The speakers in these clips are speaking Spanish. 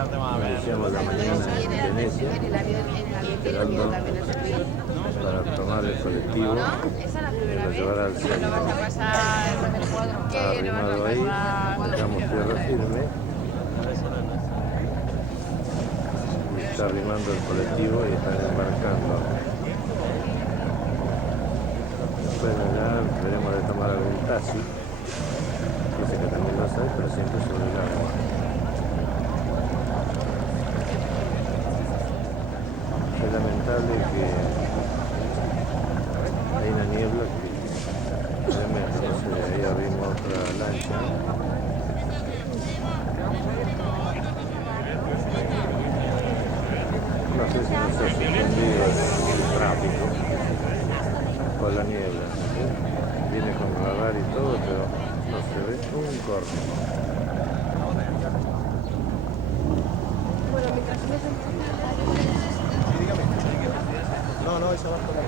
Iniciamos la mañana en Venecia, esperando para tomar el colectivo que nos llevará al centro. Arrimado ahí, dejamos tierra firme y está arrimando el colectivo y están embarcando. Después allá veremos de tomar algún taxi. Dice que también lo hay, pero siempre sobre el agua. Es lamentable que hay una niebla que tremenda, no sé, ahí arriba otra lancha. No sé si nos ha suspendido el tráfico por la niebla. Viene con radar y todo, pero no se ve un corte. Bueno, mientras No, esa va por ahí.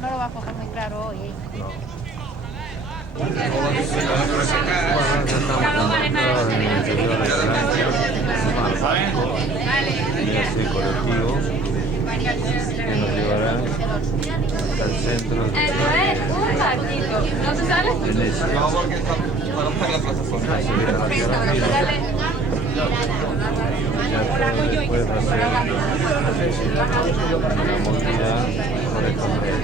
no lo va a coger muy claro hoy. Bueno, ya estamos conectados en el interior de la lancha, en ese colectivo que nos llevará al centro de Venecia. Ya después va a ser la movilidad correspondiente.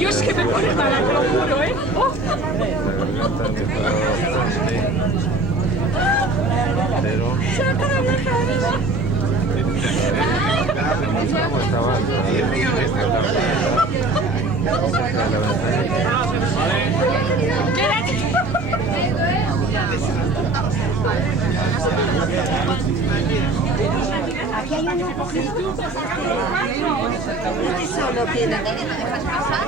Yo es que me pone mala, te lo juro, ¿eh? ¡Oh! Pero Aquí hay uno cogido. Eso lo que la tele no dejas pasar.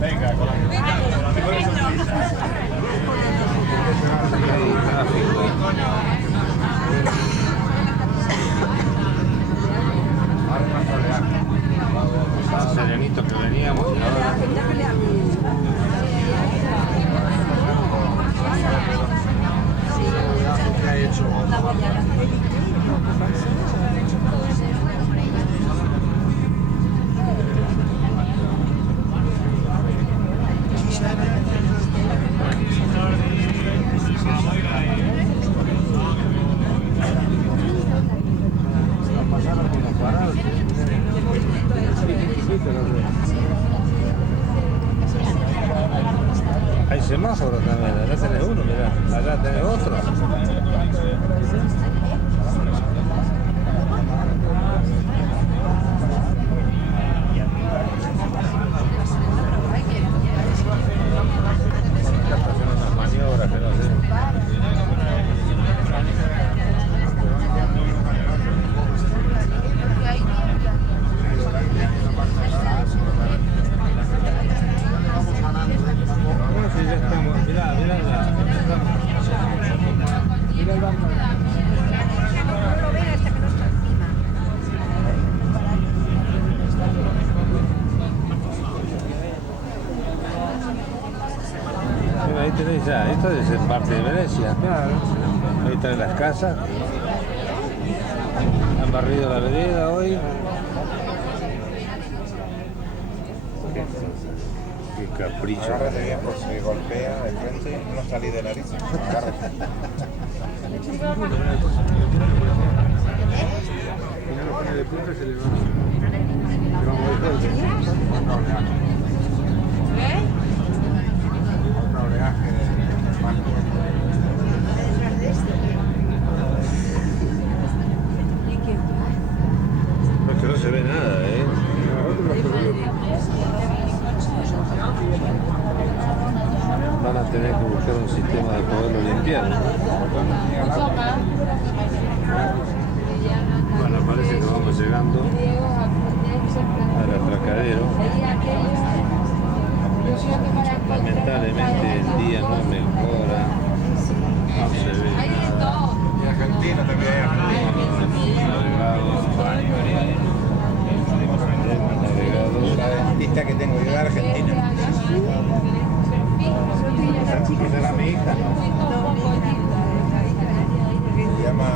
Venga, con la mejor sonrisa. serenito que veníamos y ahora ¿Qué ha hecho? hay semáforos también, allá tenés uno, mirá, allá tenés otro. Unas maniobras que no sé. Sí, ya estamos, mirá el banco. No lo vea hasta que no está encima. Mira, ahí tenéis ya, esto debe ser parte de Venecia. Claro. Ahí están las casas. Han barrido la vereda hoy. Qué capricho. Agárrate bien por si golpea de frente y no salí de nariz. Agárrate. Si no lo pone de punta se le va. Un oleaje más. tener que buscar un sistema de poderlo limpiar. Bueno, parece que vamos llegando al atracadero. Lamentablemente el día no mejora, no se ve nada. Y Argentina también hay la dentista que tengo yo de Argentina. ¿De la mi hija? No. Se llama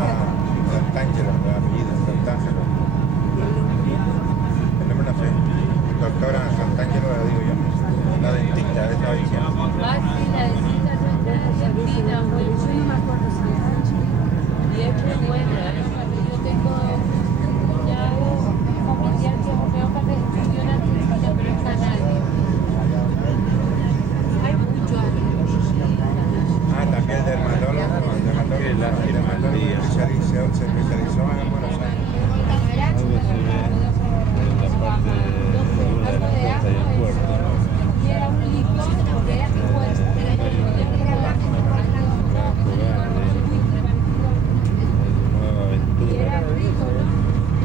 Sant'Angelo, de apellido, Sant'Angelo. El nombre no sé. Doctora Sant'Angelo, la digo yo. La dentista de esta villa. Y es muy buena. Yo tengo un cuñado familiar que es homeópata y funciona argentina, pero es canario. Hay mucho Ah, también el dermatólogo. Qué lástima el día. Se especializó en Buenos Aires. Algo se ve en la parte de una de las costas y el puerto. Y era un licor porque era mi puesto. Nueva aventura. Era rico, ¿no?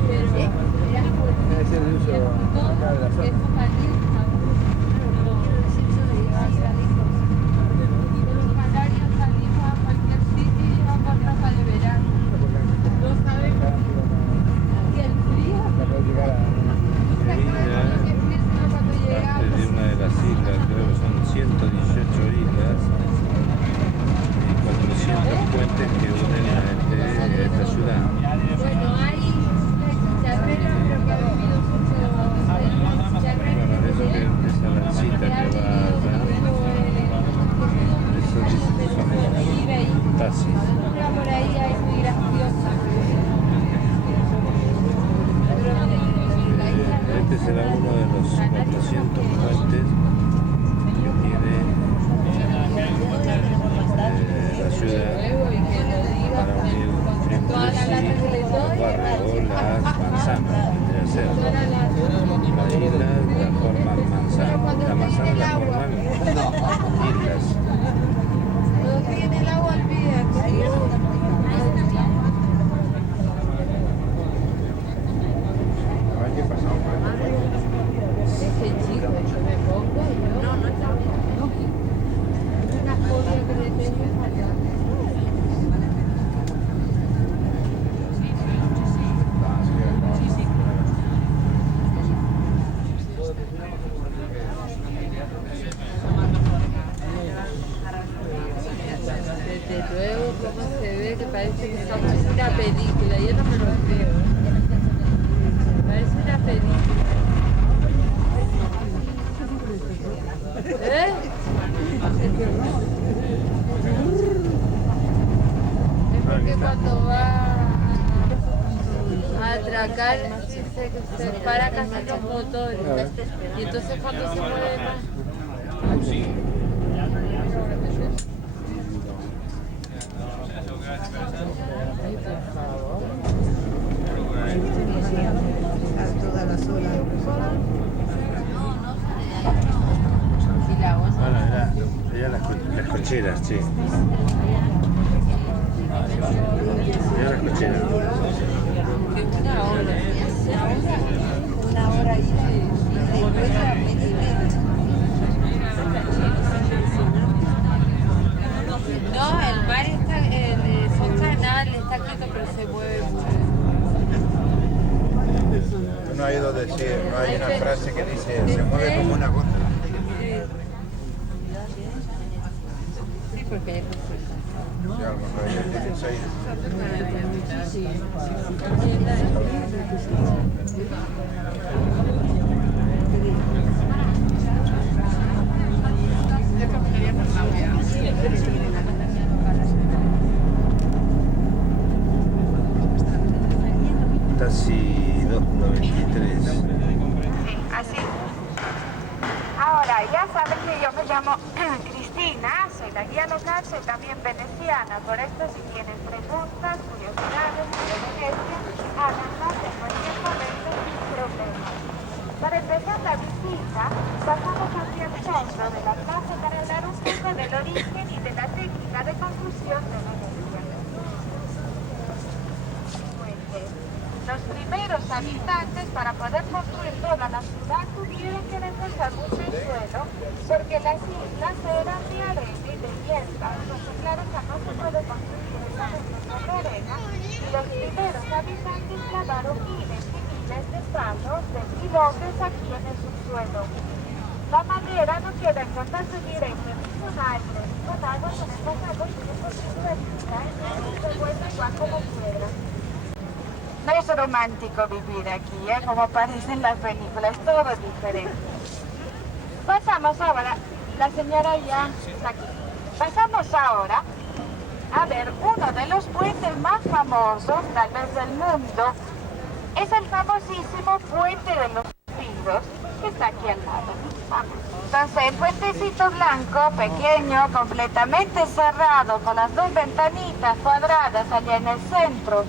Pero era fuerte. Es el uso acá de la Es zona. focalista. Y de los canarios salimos a cualquier sitio y llevamos a casa de verano. No sabemos que el frío. Cuando Parte llegamos. de una de las islas, creo que son 118 islas y 400 puentes que unen a esta ciudad. Bueno, hay chicharreros, pero que ha vivido mucho. Bueno, eso que esa lancita que va allá, eso dice que son taxis. Una por ahí hay muy graciosa. Este será uno de los 400 puentes que tiene la ciudad para unir entre sí los barrios o las manzanas, vendría a ser. La isla la forman manzanas, la manzana la forman islas. Cuando viene el agua, olvídate. A ver qué pasamos por este puente. Ese chico, yo me pongo y yo. No, no está bien. Es una fobia que le tengo allá. Desde luego, cómo se ve, que parece que estamos en una película. Yo no me lo creo. Parece una película. ¿Eh? Es porque cuando va a atracar se para casi los motores. Y entonces cuando se mueve más. Ay, por favor. Toda la zona. Y la otra. Bueno, allá las cocheras, sí. Allá las cocheras. Que una hora. Una hora ahí de vuelta, media y media. No, el mar está, son canales, está quieto, pero se mueve mucho. No hay oído decir, no hay una frase que dice, se mueve como una gota. Sí, porque hay Ya, a lo mejor ella tiene 6. Taxi 293. Sí, así. Ahora, ya saben que yo me llamo Cristina, soy la guía local, soy también veneciana. Por esto, si tienen preguntas, curiosidades de Venecia, háganlas en cualquier momento sin problema. Para empezar la visita, pasamos hacia el centro de la plaza para hablar un poco del origen y de la técnica de construcción de Venecia. Los primeros habitantes, para poder construir toda la ciudad, tuvieron que reforzar mucho el suelo, porque las islas eran de arena y de hierba. Entonces, claro, que no se puede construir de arena, y los primeros habitantes clavaron miles y miles de palos de pilotes aquí en el subsuelo. La madera no queda en contacto directo ni con aire, ni con agua, con estas aguas tiene posibilidad, se vuelve igual como piedra. No es romántico vivir aquí, como parece en las películas, es todo diferente. Pasamos ahora, la señora ya está aquí. Pasamos ahora a ver uno de los puentes más famosos, tal vez del mundo, es el famosísimo Puente de los Suspiros, que está aquí al lado. Vamos. Entonces, el puentecito blanco, pequeño, completamente cerrado, con las dos ventanitas cuadradas allá en el centro,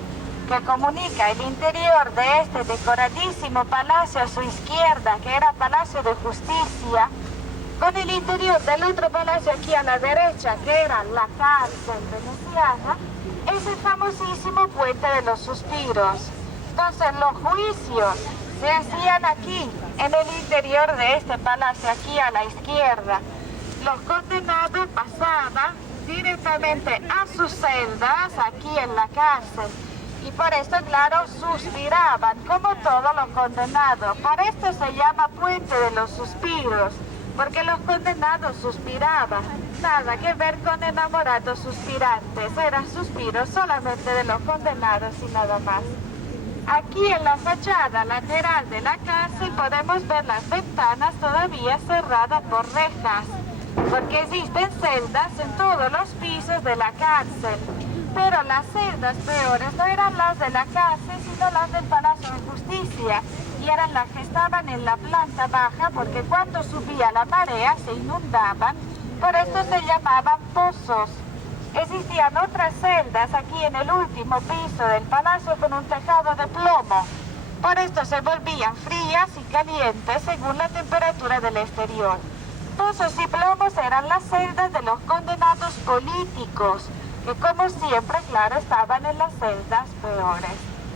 que comunica el interior de este decoradísimo palacio a su izquierda, que era Palacio de Justicia, con el interior del otro palacio aquí a la derecha, que era la cárcel veneciana, es el famosísimo Puente de los Suspiros. Entonces los juicios se hacían aquí, en el interior de este palacio, aquí a la izquierda. Los condenados pasaban directamente a sus celdas aquí en la cárcel. Y por esto, claro, suspiraban, como todos los condenados. Por esto se llama Puente de los Suspiros, porque los condenados suspiraban. Nada que ver con enamorados suspirantes, eran suspiros solamente de los condenados y nada más. Aquí en la fachada lateral de la cárcel podemos ver las ventanas todavía cerradas por rejas, porque existen celdas en todos los pisos de la cárcel. Pero las celdas peores no eran las de la cárcel, sino las del Palacio de Justicia, y eran las que estaban en la planta baja, porque cuando subía la marea se inundaban, por esto se llamaban pozos. Existían otras celdas aquí en el último piso del palacio con un tejado de plomo, por esto se volvían frías y calientes según la temperatura del exterior. Pozos y plomos eran las celdas de los condenados políticos, que como siempre, claro, estaban en las celdas peores.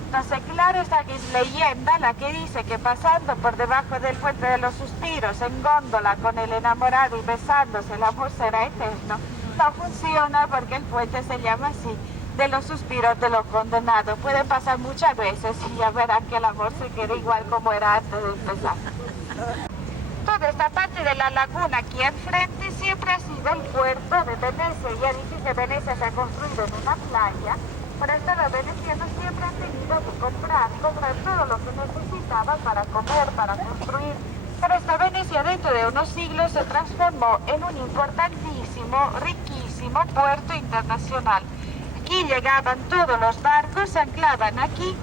Entonces, claro, esta leyenda, la que dice que pasando por debajo del Puente de los Suspiros en góndola con el enamorado y besándose, el amor será eterno, no funciona porque el puente se llama así, de los suspiros de los condenados. Pueden pasar muchas veces y ya verán que el amor se queda igual como era antes de empezar. Toda esta parte de la laguna aquí enfrente siempre ha sido el puerto de Venecia. Ya dije que Venecia se ha construido en una playa, por esto los venecianos siempre han tenido que comprar todo lo que necesitaban para comer, para construir. Pero esta Venecia dentro de unos siglos se transformó en un importantísimo, riquísimo puerto internacional. Aquí llegaban todos los barcos, se anclaban aquí,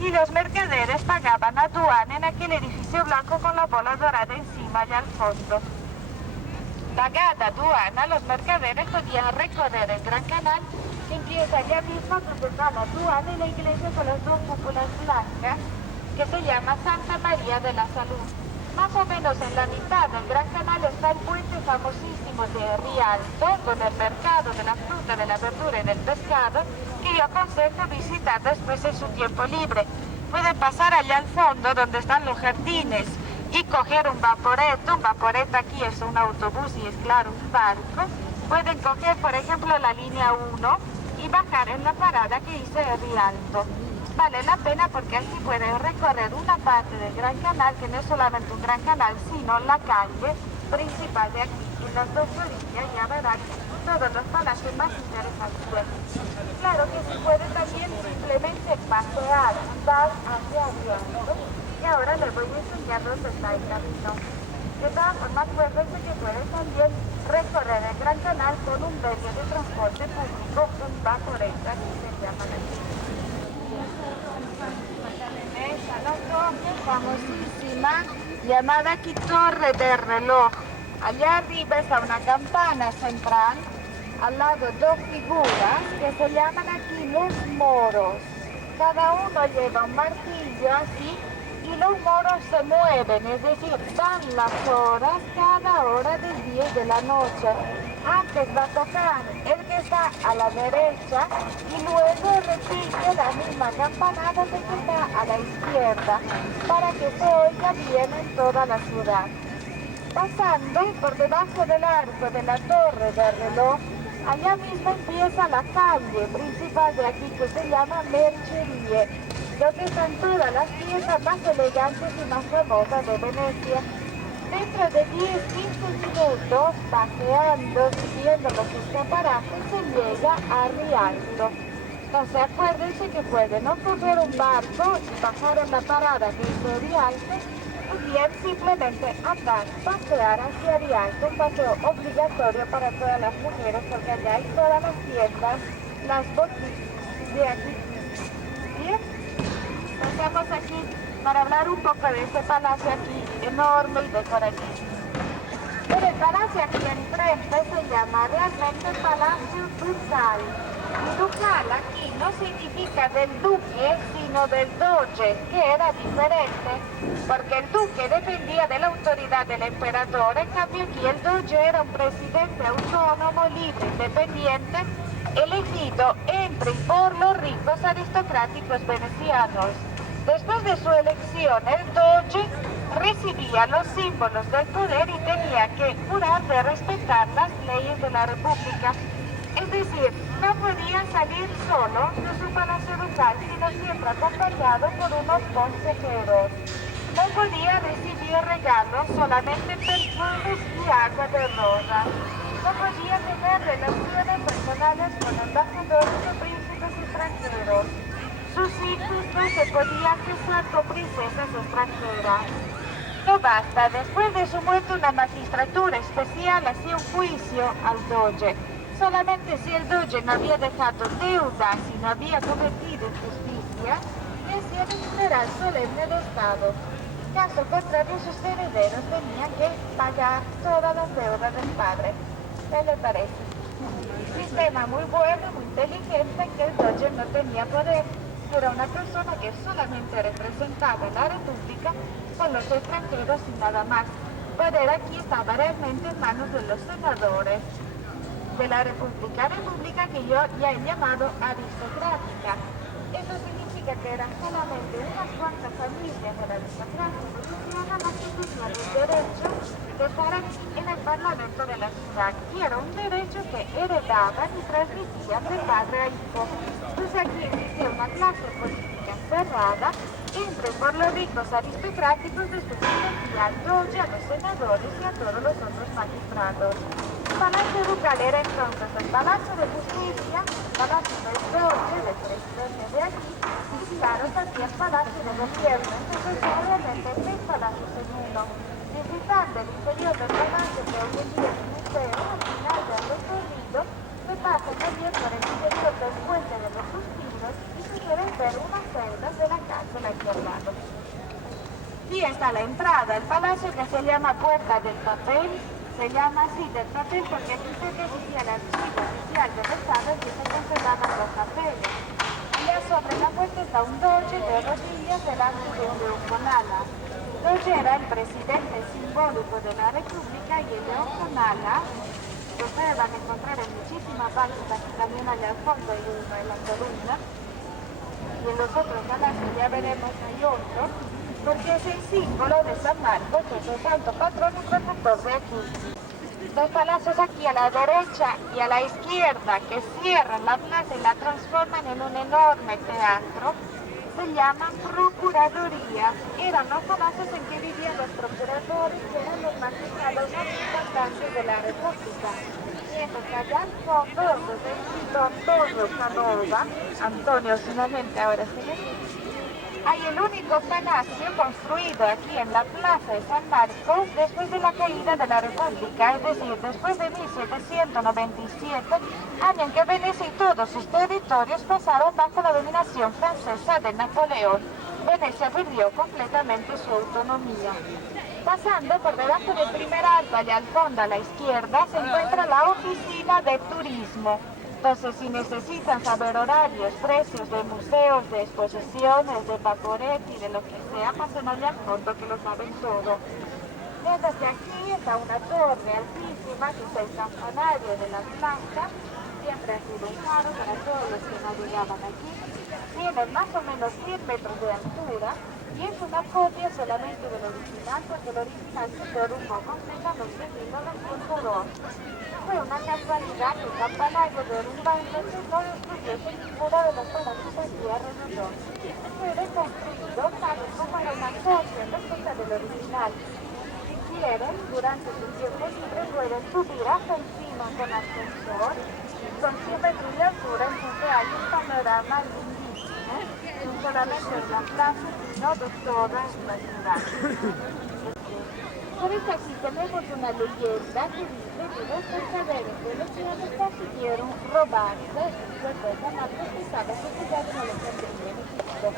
y los mercaderes pagaban aduana en aquel edificio blanco con la bola dorada encima y al fondo. Pagada aduana, los mercaderes podían recorrer el Gran Canal, que empieza allá mismo donde está la aduana y la iglesia con las dos cúpulas blancas, que se llama Santa María de la Salud. Más o menos en la mitad del Gran Canal está el puente famosísimo de Rialto, con el mercado de la fruta, de la verdura y del pescado, que yo aconsejo visitar después en su tiempo libre. Pueden pasar allá al fondo donde están los jardines y coger un vaporetto aquí es un autobús y es claro un barco. Pueden coger por ejemplo la línea 1 y bajar en la parada que dice Rialto. Vale la pena porque así pueden recorrer una parte del Gran Canal, que no es solamente un gran canal, sino la calle principal de aquí. En las dos orillas ya verán todos los palacios más interesantes. Claro que se puede también simplemente pasear, andar hacia Rialto. Y ahora les voy a enseñar dónde está el camino. De todas formas, acuérdense que pueden también recorrer el Gran Canal con un medio de transporte público, un vaporetto, así se llama aquí. Esta la torre famosísima llamada aquí Torre del Reloj. Allá arriba está una campana central, al lado dos figuras que se llaman aquí los moros. Cada uno lleva un martillo así y los moros se mueven, es decir, dan las horas cada hora del día y de la noche. Antes va a tocar el que está a la derecha y luego repite la misma campanada que está a la izquierda para que se oiga bien en toda la ciudad. Pasando por debajo del arco de la torre del reloj, allá mismo empieza la calle principal de aquí que se llama Mercerie, donde están todas las piezas más elegantes y más famosas de Venecia. Dentro de 10-15 minutos, paseando, siguiendo los escaparates, se llega a Rialto. Entonces acuérdense que pueden no coger un barco y bajar en la parada que hizo Rialto, o bien simplemente andar, pasear hacia Rialto, un paseo obligatorio para todas las mujeres, porque allá hay todas las tiendas, las boutiques de aquí. Bien, estamos aquí para hablar un poco de este palacio aquí, enorme y decorativo. Pero el palacio aquí enfrente se llama realmente Palacio Ducal. Y ducal aquí no significa del duque, sino del doge, que era diferente, porque el duque dependía de la autoridad del emperador, en cambio aquí el doge era un presidente autónomo, libre, independiente, elegido entre y por los ricos aristocráticos venecianos. Después de su elección, el doge recibía los símbolos del poder y tenía que jurar de respetar las leyes de la república. Es decir, no podía salir solo de su palacio ducal, sino siempre acompañado por unos consejeros. No podía recibir regalos, solamente perfumes y agua de rosa. No podía tener relaciones personales con embajadores o príncipes extranjeros. Sus hijos no se podían casar con princesas extranjeras. No basta, después de su muerte una magistratura especial hacía un juicio al doge. Solamente si el doge no había dejado deudas y no había cometido injusticia, le hacía un funeral solemne de Estado. Caso contrario, sus herederos tenían que pagar todas las deudas del padre. ¿Qué le parece? Un sistema muy bueno, muy inteligente, que el doge no tenía poder. Era una persona que solamente representaba la república con los extranjeros y nada más. Poder aquí estaba realmente en manos de los senadores de la república que yo ya he llamado aristocrática. Eso significa que eran solamente unas cuantas familias de la aristocracia veneciana las que tenían el derecho de estar en el parlamento de la ciudad, y era un derecho que heredaban y transmitían de padre a hijo. Entonces aquí existía una clase política cerrada entre por los ricos aristocráticos, después elegía al doge, a los senadores y a todos los otros magistrados. El Palacio Ducal era entonces el Palacio de Justicia, el Palacio del Doge, del presidente de aquí, y claro, también el Palacio de Gobierno. Entonces obviamente tres palacios en uno. Visitando el interior del palacio, que hoy en día es un museo, al final del recorrido, se pasa también por el interior del Puente de los Suspiros y se pueden ver unas celdas de la cárcel aquí al lado. Y está la entrada, el palacio que se llama Puerta del Papel. Se llama así del papel porque aquí se decía el archivo oficial del Estado que se conservaban los papeles. Allá sobre la puerta está un doge de rodillas delante de un león con alas. Doge era el presidente simbólico de la República y el león con alas, que ustedes van a encontrar en muchísimas partes, aquí también allá al fondo hay uno en la columna. Y en los otros palacios ya veremos hay otro, porque es el símbolo de San Marcos, que es el santo patrón y protector de aquí. Dos palacios aquí a la derecha y a la izquierda que cierran la plaza y la transforman en un enorme teatro, se llaman procuradurías. Eran los palacios en que vivían los procuradores, que eran los magistrados más importantes de la República. Mientras que allá al fondo, donde se escrito Antonio Canova, Antonio solamente ahora se le dice, hay el único palacio construido aquí en la plaza de San Marcos después de la caída de la República, es decir, después de 1797, año en que Venecia y todos sus territorios pasaron bajo la dominación francesa de Napoleón. Venecia perdió completamente su autonomía. Pasando por debajo del primer arco, allá al fondo a la izquierda, se encuentra la oficina de turismo. Entonces, si necesitan saber horarios, precios de museos, de exposiciones, de Vaporetti, de lo que sea, pasen allá al fondo que lo saben todo. Mientras que aquí está una torre altísima, que es el campanario de las blancas, siempre ha sido un faro para todos los que navegaban aquí. Tiene más o menos 100 metros de altura y es una copia solamente del original, porque el original se derrumbó completamente en 1902. Fue una casualidad que el campanario derrumbándose no destruyese ninguna de las paredes aquí alrededor. Fue reconstruido tal y como era una copia respecto del original. Si quieren, durante su tiempo libre pueden subir hasta encima con ascensor. Con 100 metros de altura, entonces hay un panorama lindísimo, no solamente de la plaza, sino de toda la ciudad. Por eso aquí tenemos una leyenda que dice que los mercaderes de los ciudadanos consiguieron robarse sus cosas más precisadas que ya no les tendrían en Egipto.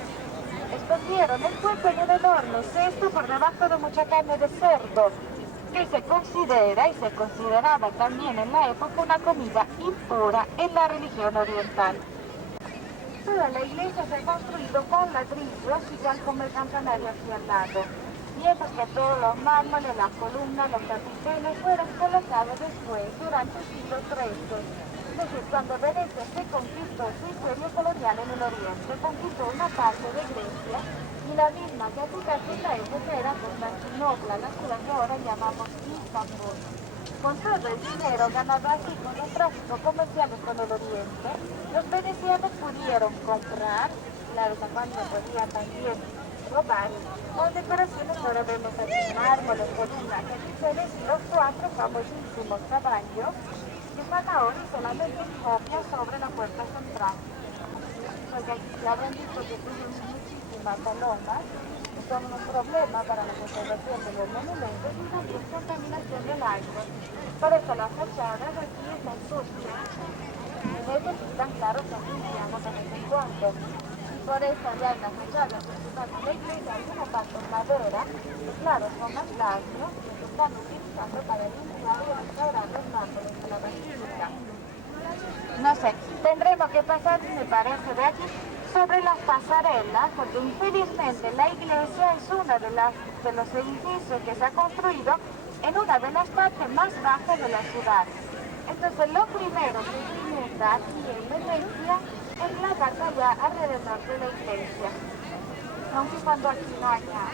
Escondieron el cuerpo en un enorme cesto por debajo de mucha carne de cerdo, que se considera y se consideraba también en la época una comida impura en la religión oriental. Toda la iglesia se ha construido con ladrillos, igual como el campanario aquí al lado, mientras que todos los mármoles, las columnas, los capiteles fueron colocados después, durante el siglo XIII. Es decir, cuando Venecia se conquistó su imperio colonial en el oriente, conquistó una parte de Grecia, y la misma que en esa época era Constantinopla, la ciudad que ahora llamamos Istambul. Con todo el dinero ganado así con los tráficos comerciales con el oriente, los venecianos pudieron comprar, claro, cuando podía también robar, con decoraciones ahora vemos aquí mármoles, columnas, capiteles y los 4 famosísimos caballos que están ahora solamente en copia sobre la puerta central. Porque aquí se habrán visto que tienen muchísimas palomas, que son un problema para la conservación de los monumentos y también contaminación del aire. Por eso las fachadas aquí están sucias y necesitan, claro, que limpiamos de vez en cuando. Y por eso ya en las fachadas principales de la iglesia hay una parte en madera, que claro, son más largos, que se están utilizando para limpiar y restaurar los mármoles de la basílica. No sé, tendremos que pasar, me parece, de aquí sobre las pasarelas, porque infelizmente la iglesia es uno de los edificios que se ha construido en una de las partes más bajas de la ciudad. Entonces lo primero que se inunda aquí en Venecia es la parte allá alrededor de la iglesia, aunque cuando aquí no hay nada.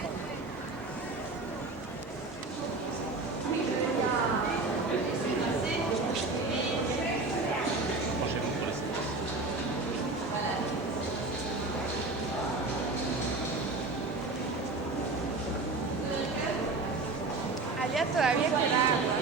Allá todavía queda agua.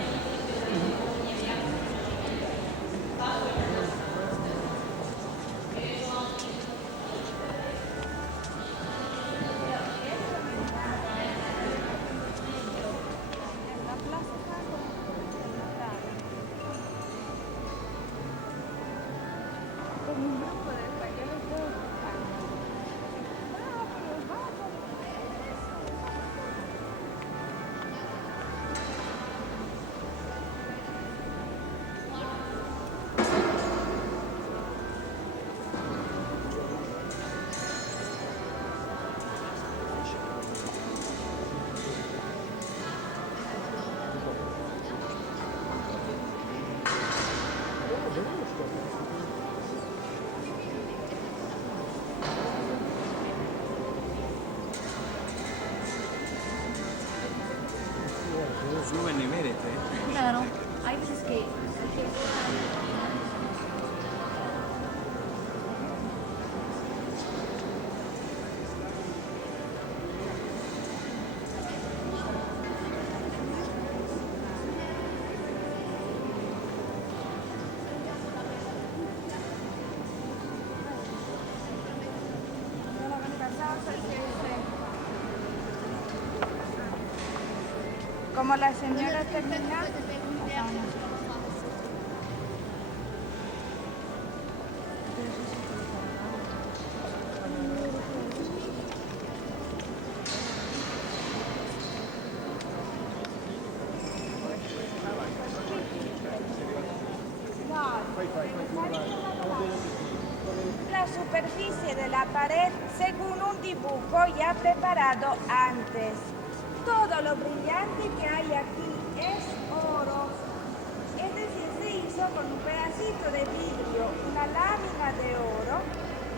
Suben niveles, Claro, hay veces que Como la señora termina, Fai, superficie de la pared según un dibujo ya preparado antes. Todo lo brillante que hay aquí es oro. Es decir, se hizo con un pedacito de vidrio, una lámina de oro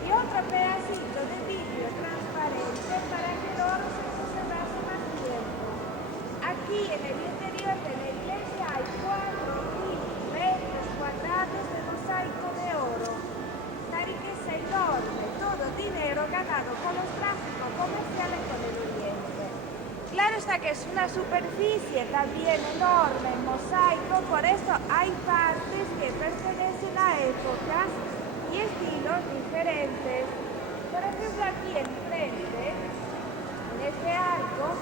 y otro pedacito de vidrio transparente para que el oro se conservase más tiempo. Aquí en el interior de la iglesia hay 4.000 metros cuadrados de mosaico de oro. Una riqueza enorme, todo dinero ganado con los tráficos comerciales con el Oriente. Claro está que es una superficie también enorme, mosaico, por eso hay partes que pertenecen a épocas y estilos diferentes. Por ejemplo, aquí enfrente, en este arco,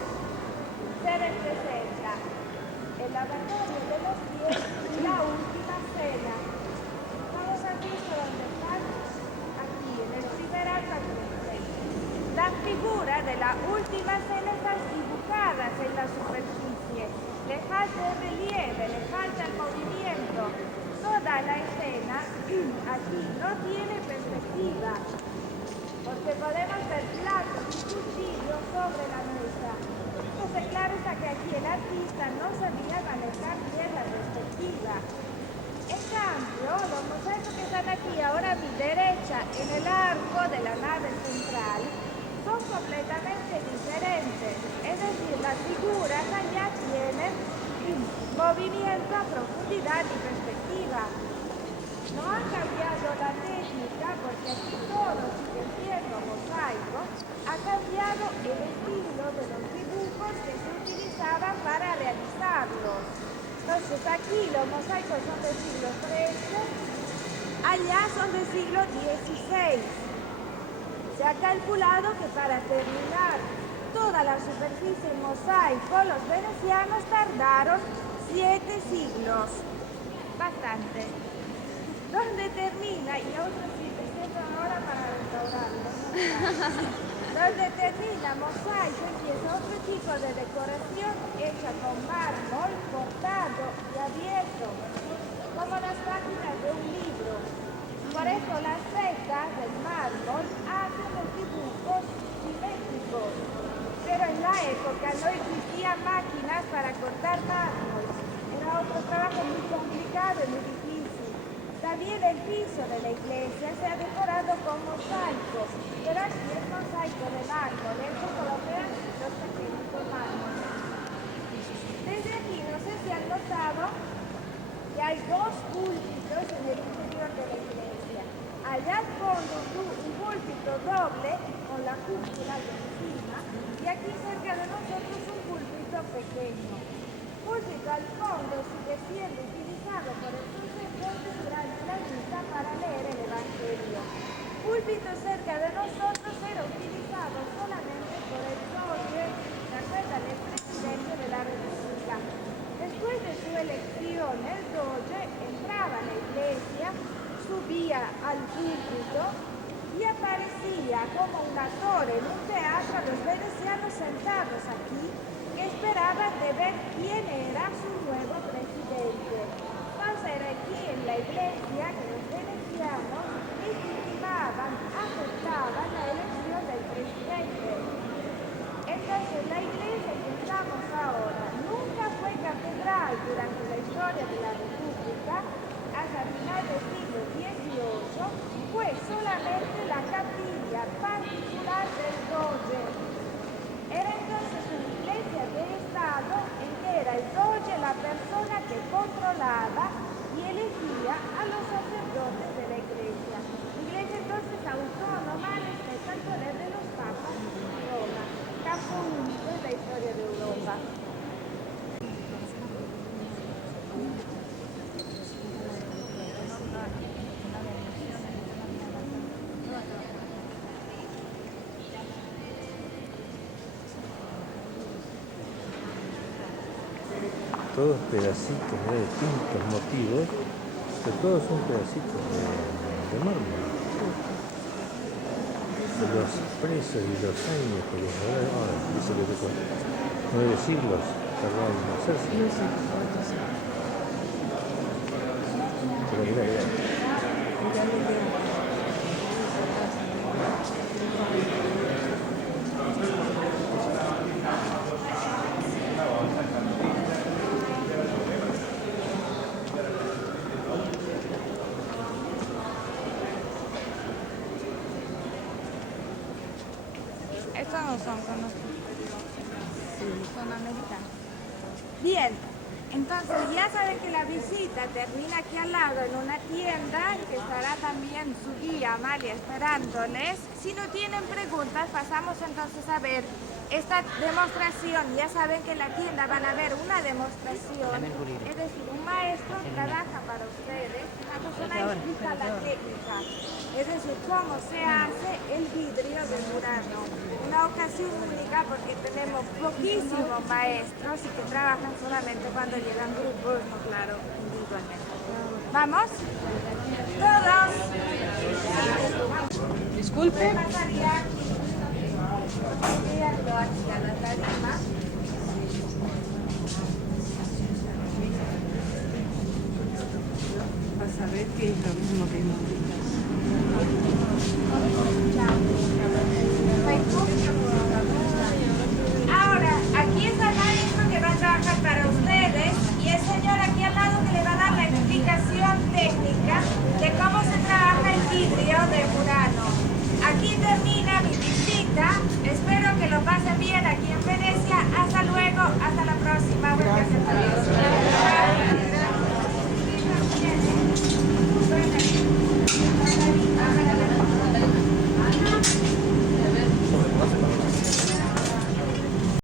se representa el lavatorio de los pies y la última cena. Vamos aquí por donde están, aquí, en el primer arco aquí enfrente. Las figuras de la última cena están dibujadas en la superficie. Le falta el relieve, le falta el movimiento. Toda la escena aquí no tiene perspectiva, porque podemos ver platos y cuchillos sobre la mesa. Entonces, claro está que aquí el artista no sabía manejar bien la perspectiva. En cambio, los mosaicos que están aquí ahora a mi derecha, en el arco de la nave central, son completamente diferentes. Es decir, las figuras allá tienen movimiento, profundidad y perspectiva. No han cambiado la técnica porque aquí todo sigue siendo mosaico, ha cambiado el estilo de los dibujos que se utilizaban para realizarlos. Entonces aquí los mosaicos son del siglo XIII, allá son del siglo XVI. Se ha calculado que para terminar toda la superficie en mosaico, los venecianos tardaron 7 siglos. Bastante. Donde termina, y otros 700 horas para restaurarlo. Donde termina mosaico empieza otro tipo de decoración hecha con mármol, cortado y abierto, como las páginas de un libro. Por eso las secas del mármol hacen los dibujos simétricos. Pero en la época no existían máquinas para cortar mármol. Era otro trabajo muy complicado y muy difícil. También el piso de la iglesia se ha decorado con mosaico, pero aquí es mosaico de mármol, hecho con los pedacitos pequeños de mármol. Desde aquí, no sé si han notado que hay 2 púlpitos en el interior de la iglesia. Allá al fondo un púlpito doble con la cúpula de encima y aquí cerca de nosotros un púlpito pequeño. Púlpito al fondo sigue siendo utilizado por el sacerdote durante la misa para leer el Evangelio. Púlpito cerca de nosotros era utilizado solamente por el doge, ¿se acuerdan? El presidente de la República. Después de su elección, el doge entraba a la iglesia, subía al púlpito y aparecía como un actor en un teatro a los venecianos sentados aquí que esperaban de ver quién era su nuevo presidente. Entonces era aquí en la iglesia que los venecianos legitimaban, aceptaban la elección del presidente. Entonces la iglesia que estamos ahora nunca fue catedral durante la historia de la República. Hasta final del siglo XVIII fue solamente la capilla particular del doge. Era entonces una iglesia de Estado en que era el doge la persona que controlaba y elegía a los sacerdotes de la iglesia. La iglesia entonces autónoma respecto al poder de los papas de Roma, caso único en la historia de Europa. Todos pedacitos de distintos motivos, que todos son pedacitos de mármol. Los presos y los años que los dice que 9 siglos tardaron en hacerse. Pero mirá. son americanos. Bien, entonces ya saben que la visita termina aquí al lado en una tienda que estará también su guía Amalia esperándoles. Si no tienen preguntas, pasamos entonces a ver esta demostración. Ya saben que en la tienda van a ver una demostración, es decir, un maestro trabaja para ustedes, una persona explica la técnica, es decir, cómo se hace el vidrio de Murano. Una ocasión única porque tenemos poquísimos maestros y que trabajan solamente cuando llegan grupos, no claro, individualmente. ¿Vamos? ¡Todos! Disculpe. Vas a ver que es lo mismo que hemos visto.